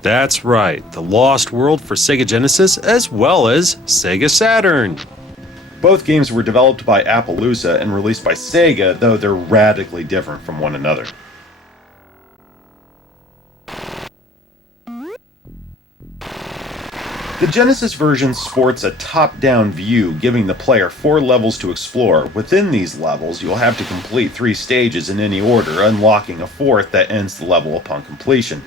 That's right, the Lost World for Sega Genesis as well as Sega Saturn. Both games were developed by Appaloosa and released by Sega, though they're radically different from one another. The Genesis version sports a top-down view, giving the player 4 levels to explore. Within these levels, you'll have to complete 3 stages in any order, unlocking a 4th that ends the level upon completion.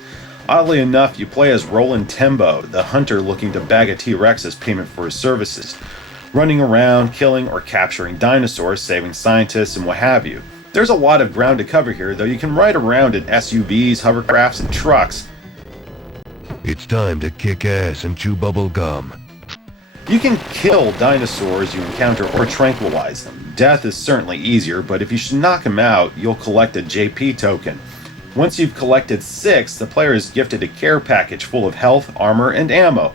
Oddly enough, you play as Roland Tembo, the hunter looking to bag a T-Rex as payment for his services, running around, killing or capturing dinosaurs, saving scientists, and what have you. There's a lot of ground to cover here, though you can ride around in SUVs, hovercrafts, and trucks. It's time to kick ass and chew bubble gum. You can kill dinosaurs you encounter or tranquilize them. Death is certainly easier, but if you should knock them out, you'll collect a JP token. Once you've collected 6, the player is gifted a care package full of health, armor, and ammo.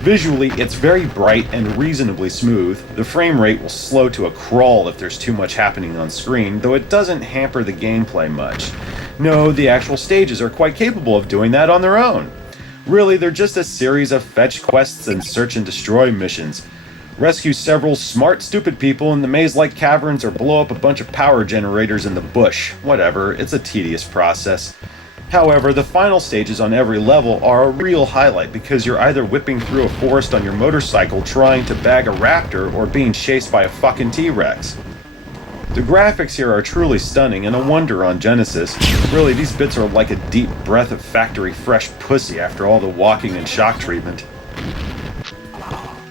Visually, it's very bright and reasonably smooth. The frame rate will slow to a crawl if there's too much happening on screen, though it doesn't hamper the gameplay much. No, the actual stages are quite capable of doing that on their own. Really, they're just a series of fetch quests and search and destroy missions. Rescue several smart, stupid people in the maze-like caverns or blow up a bunch of power generators in the bush. Whatever, it's a tedious process. However, the final stages on every level are a real highlight because you're either whipping through a forest on your motorcycle trying to bag a raptor or being chased by a fucking T-Rex. The graphics here are truly stunning and a wonder on Genesis. Really, these bits are like a deep breath of factory fresh pussy after all the walking and shock treatment.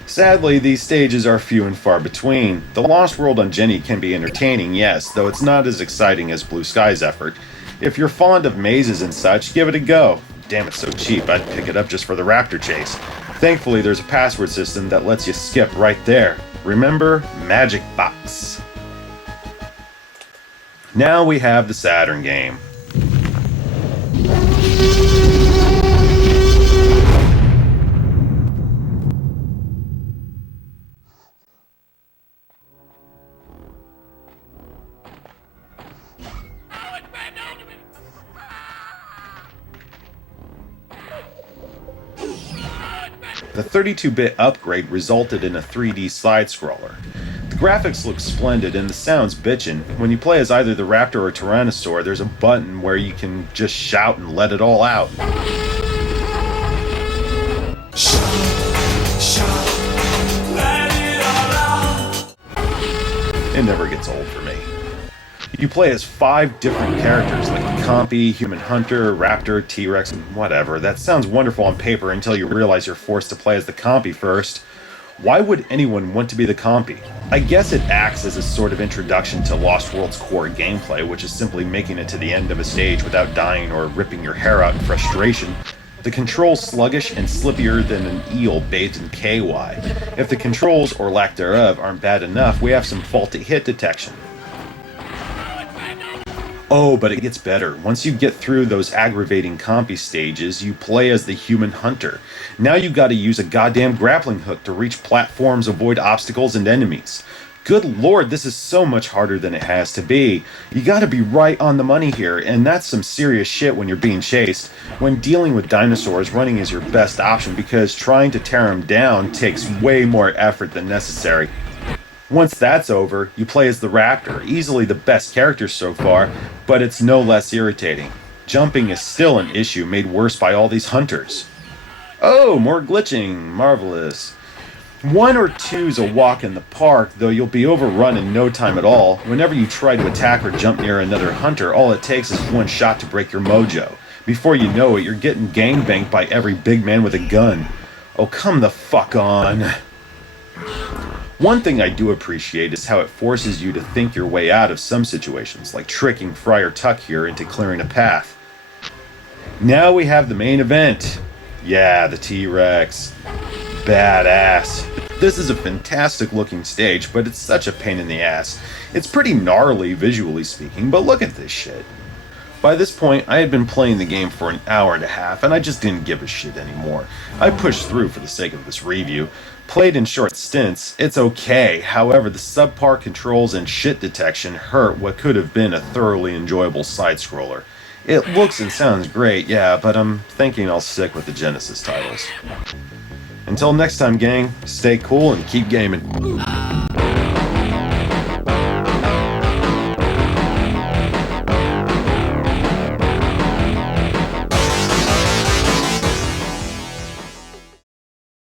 Sadly, these stages are few and far between. The Lost World on Jenny can be entertaining, yes, though it's not as exciting as Blue Sky's effort. If you're fond of mazes and such, give it a go. Damn, it's so cheap, I'd pick it up just for the raptor chase. Thankfully, there's a password system that lets you skip right there. Remember, Magic Box. Now we have the Saturn game. The 32-bit upgrade resulted in a 3D side-scroller. The graphics look splendid and the sound's bitchin'. When you play as either the Raptor or Tyrannosaur, there's a button where you can just shout and let it all out. It never gets old for me. You play as 5 different characters like a Compy, Human Hunter, Raptor, T-Rex, and whatever. That sounds wonderful on paper until you realize you're forced to play as the Compy first. Why would anyone want to be the Compy? I guess it acts as a sort of introduction to Lost World's core gameplay, which is simply making it to the end of a stage without dying or ripping your hair out in frustration. The controls sluggish and slippier than an eel bathed in KY. If the controls, or lack thereof, aren't bad enough, we have some faulty hit detection. Oh, but it gets better. Once you get through those aggravating compy stages, you play as the Human Hunter. Now you gotta use a goddamn grappling hook to reach platforms, avoid obstacles and enemies. Good lord, this is so much harder than it has to be. You gotta be right on the money here, and that's some serious shit when you're being chased. When dealing with dinosaurs, running is your best option because trying to tear them down takes way more effort than necessary. Once that's over, you play as the Raptor, easily the best character so far, but it's no less irritating. Jumping is still an issue made worse by all these hunters. Oh, more glitching, marvelous. 1 or 2's a walk in the park, though you'll be overrun in no time at all. Whenever you try to attack or jump near another hunter, all it takes is 1 shot to break your mojo. Before you know it, you're getting gangbanged by every big man with a gun. Oh, come the fuck on. One thing I do appreciate is how it forces you to think your way out of some situations, like tricking Friar Tuck here into clearing a path. Now we have the main event. Yeah, the T-Rex. Badass. This is a fantastic looking stage, but it's such a pain in the ass. It's pretty gnarly visually speaking, but look at this shit. By this point, I had been playing the game for an hour and a half, and I just didn't give a shit anymore. I pushed through for the sake of this review. Played in short stints, it's okay. However, the subpar controls and shit detection hurt what could have been a thoroughly enjoyable side-scroller. It looks and sounds great, yeah, but I'm thinking I'll stick with the Genesis titles. Until next time, gang, stay cool and keep gaming.